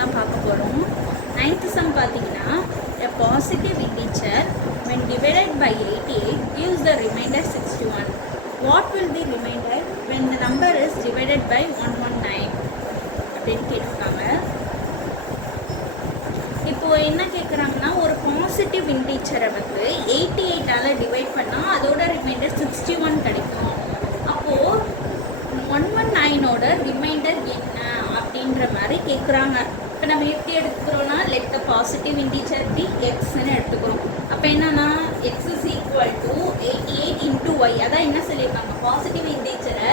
தான் பார்க்க போகிறோம். 9th sum பார்த்தீங்கன்னா a positive integer when divided by 88 gives the remainder 61. What will be remainder when the number is divided by 119 அப்படின்னு கேட்டிருக்காங்க. இப்போது என்ன கேட்குறாங்கன்னா, ஒரு பாசிட்டிவ் இன்டீச்சரை வந்து 88ஆல் டிவைட் பண்ணால் அதோட ரிமைண்டர் 61 கிடைக்கும். அப்போது 119ஓட ரிமைண்டர் என்ன அப்படின்ற மாதிரி கேட்குறாங்க. இப்போ நம்ம எப்படி எடுத்துக்கிறோன்னா, let the positive integer be எக்ஸ்ன்னு எடுத்துக்கிறோம். அப்போ என்னன்னா x is equal to 88 into y. அதான் என்ன சொல்லியிருக்காங்க, பாசிட்டிவ் இன்டீச்சரை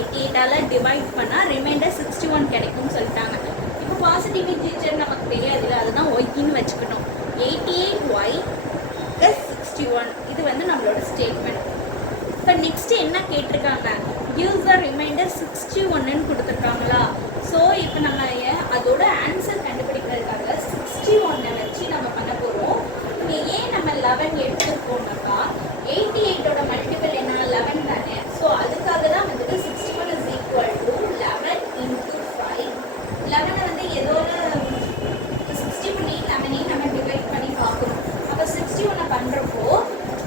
88ஆல் டிவைட் பண்ணால் ரிமைண்டர் 61 கிடைக்கும்னு சொல்லிட்டாங்க. இப்போ பாசிட்டிவ் இன்டீச்சர் நமக்கு தெரியாதுல்ல, அதுதான் ஒய்ன்னு வச்சுக்கணும். 88y + 61 இது வந்து நம்மளோட ஸ்டேட்மெண்ட். இப்போ நெக்ஸ்ட்டு என்ன கேட்டிருக்காங்க, gives the remainder 61ன்னு கொடுத்துருக்காங்களா. ஸோ இப்போ நம்ம அதோட ஆன்சர் கண்டுபிடிக்கிறதுக்காக 61 வச்சு நம்ம பண்ண போகிறோம். இங்கே ஏன் நம்ம 11 எடுத்துருக்கோம்னாக்கா, 88ஓட மல்டிபிள் என்ன 11 தானே. ஸோ அதுக்காக தான் வந்துட்டு 61 is equal to 11 into 5. 11 வந்து ஏதோட 60 பண்ணி 11 நம்ம டிவைட் பண்ணி பார்க்கணும். அப்போ 61 பண்ணுறப்போ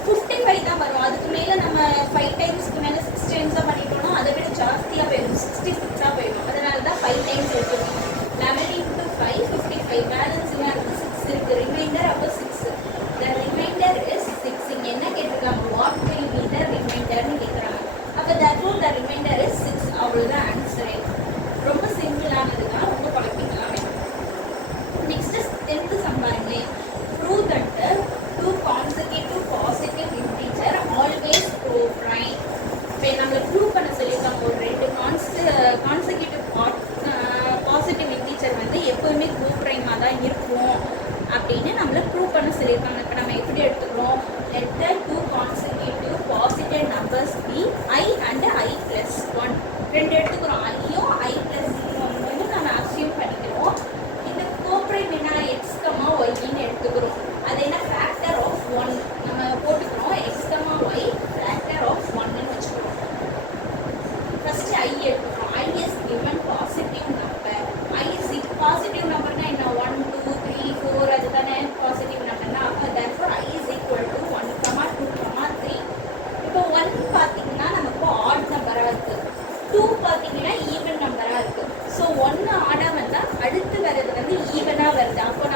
55 தான் வரும். அதுக்கு மேலே நம்ம 5 டைம்ஸ்க்கு மேலே 6 டைம்ஸ் தான் பண்ணிட்டோம்னா அதை விட ஜாஸ்தியாக போயிடும், 66ஆக போயிடும். அதனால தான் 5 டைம்ஸ் எடுத்துக்கணும். 11 into 5 55. பேலன்ஸ் என்ன இருக்குது, 6 இருக்குது. ரிமைண்டர் அப்போ 6. த ரிமைண்டர் இஸ் 6. இங்கே என்ன கேட்டிருக்காங்க, வாட் வில் பி த ரிமைண்டர்னு கேட்குறாங்க. அப்போ தட்ஃபோர் த ரிமைண்டர் இஸ் 6. அவ்வளோதான் ஆன்சரே. ரொம்ப சிம்பிளானது தான், ரொம்ப குழப்பிக்கலாம் வேணும். நெக்ஸ்ட்டு 10th sum பாருங்களேன். Prove that two consecutive positive integer always co-prime. இப்போ நம்மளை ப்ரூவ் பண்ண சொல்லியிருக்காங்க, ஒரு 2 கான்செக்யூட்டிவ் பாசிட்டிவ் இன்டீச்சர் வந்து எப்போவுமே co-prime-ஆக தான் இருக்கும் அப்படின்னு நம்மளை ப்ரூவ் பண்ண சொல்லியிருக்காங்க. இப்போ நம்ம எப்படி எடுத்துக்கிறோம், let the two consecutive positive numbers be I and I plus 1. 2 எடுத்துக்கிறோம், ஐயும் I plus 1 நம்ம அசியூம் பண்ணிக்கிறோம். இந்த co-prime என்ன, x, y-ன்னு எடுத்துக்கிறோம். அது என்ன, ஃபேக்டர் ஆஃப் 1 நம்ம போட்டுக்கிறோம். x, y ஃபேக்டர் ஆஃப் 1ன்னு வச்சுக்கிறோம். ஃபர்ஸ்ட் I எடுத்துக்கிறோம். I is given positive number. I is positive நம்பர்னா என்ன, 1 2 3 4 அதுதானே பாசிட்டிவ் நம்பர்னா. அப்போ therefore I is equal to 1, 2, 3. இப்போ 1 பார்த்தீங்கன்னா நமக்கு ஆட் நம்பராக இருக்குது, 2 பார்த்தீங்கன்னா ஈவன் நம்பராக இருக்குது. ஸோ 1 ஆடாக வந்தால் அடுத்து வர்றது வந்து ஈவனாக வருது. அப்போ